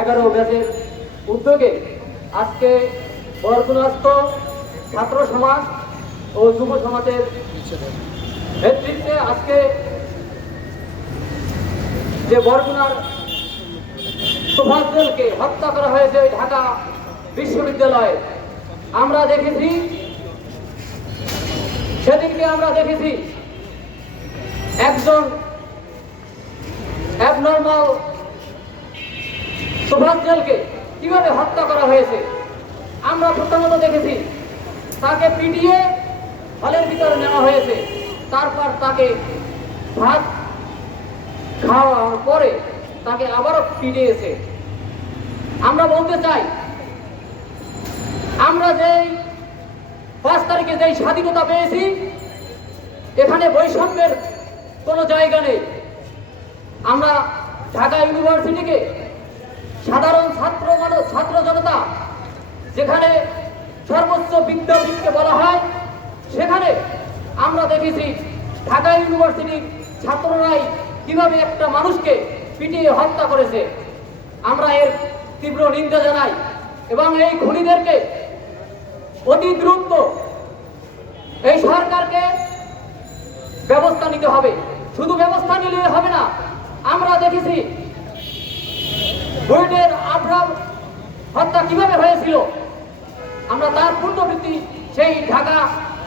এগারো ব্যাচের উদ্যোগে আজকে বরগুনাস্থ ছাত্র সমাজ ও যুব সমাজের নেতৃত্বে আজকে যে বরগুনার সুভাষদেলকে হত্যা করা হয়েছে ঢাকা বিশ্ববিদ্যালয়ে, আমরা দেখেছি, সেদিনকে আমরা দেখেছি, একজন অ্যাবনর্মাল সুভাষ জেলকে কীভাবে হত্যা করা হয়েছে? আমরা প্রথমত দেখেছি, তাকে পিটিয়ে হলের ভিতরে নেওয়া হয়েছে। তারপর তাকে ভাত খাওয়ার পরে তাকে আবারও পিটিয়েছে। আমরা বলতে চাই, আমরা যেই পাঁচ তারিখে যেই স্বাধীনতা পেয়েছি, এখানে বৈষম্যের কোনো জায়গা নেই। আমরা ঢাকা ইউনিভার্সিটিকে সাধারণ ছাত্র মানুষ, ছাত্র জনতা, যেখানে সর্বোচ্চ বিদ্যাপীঠকে বলা হয়, সেখানে আমরা দেখেছি ঢাকা ইউনিভার্সিটির ছাত্ররাই কীভাবে একটা মানুষকে পিটিয়ে হত্যা করেছে। আমরা এর তীব্র নিন্দা জানাই এবং এই খুনিদেরকে অতি দ্রুত এই সরকারকে ব্যবস্থা নিতে হবে। শুধু ব্যবস্থা নিলে হবে না, আমরা দেখেছি বুয়েটের আব্রাম হত্যা কীভাবে হয়েছিল? আমরা তার পূর্ণবৃত্তি সেই ঢাকা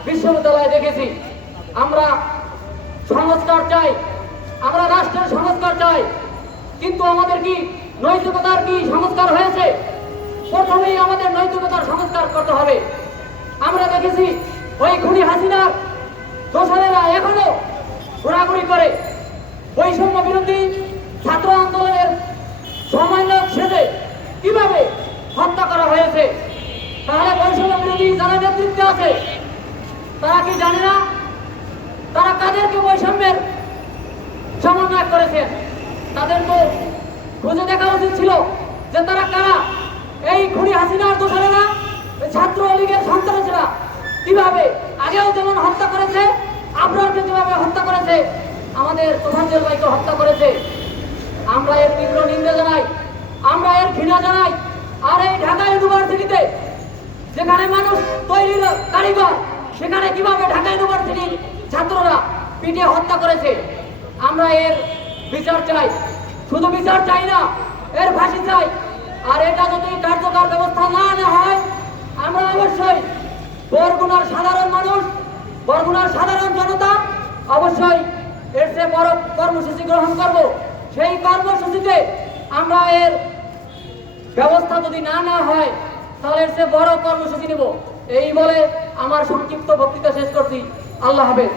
বিশ্ববিদ্যালয়ে দেখেছি। আমরা সংস্কার চাই, আমরা রাষ্ট্রের সংস্কার চাই, কিন্তু আমাদের কি নৈতিকতার কি সংস্কার হয়েছে? প্রথমেই আমাদের নৈতিকতার সংস্কার করতে হবে। আমরা দেখেছি ওই খুনি হাসিনার দোষরেরা এখনও ঘোরাঘুরি করে। বৈষম্য বিরোধী ছাত্র আন্দোলনের সমন্বয়ক সেজে কীভাবে হত্যা করা হয়েছে? তাহলে বৈষম্য বিরোধী যারা নেতৃত্বে আছে, তারা কি জানে না? তারা কাদেরকে বৈষম্যের সমন্বয় করেছেন? তাদের তো খুঁজে দেখা উচিত ছিল যে তারা কারা? এই খুনি হাসিনার দোষরেরা ওই ছাত্র লীগের সন্ত্রাসীরা কীভাবে আগেও যেমন হত্যা করেছে আপনারকে যেভাবে হত্যা করেছে আমাদের তোফাজ্জল ভাইকে হত্যা করেছে আমরা এর তীব্র নিন্দা জানাই আমরা এর ঘৃণা জানাই আর এই ঢাকা ইউনিভার্সিটিতে যেখানে মানুষ তৈরির কারিগর, সেখানে কীভাবে ঢাকা ইউনিভার্সিটির ছাত্ররা পিটিয়ে হত্যা করেছে, আমরা এর বিচার চাই। শুধু বিচার চাই না, এর ফাঁসি চাই। আর এটা যদি কার্যকর ব্যবস্থা না নেওয়া হয়, আমরা অবশ্যই বরগুনার সাধারণ মানুষ, বরগুনার সাধারণ জনতা অবশ্যই এর চেয়ে বড় কর্মসূচি গ্রহণ করব। সেই কর্মসূচিতে আমরা এর ব্যবস্থা যদি না না হয়, তাহলে সে বড় কর্মসূচি নেব। এই বলে আমার সংক্ষিপ্ত বক্তৃতা শেষ করছি। আল্লাহ হাফেজ।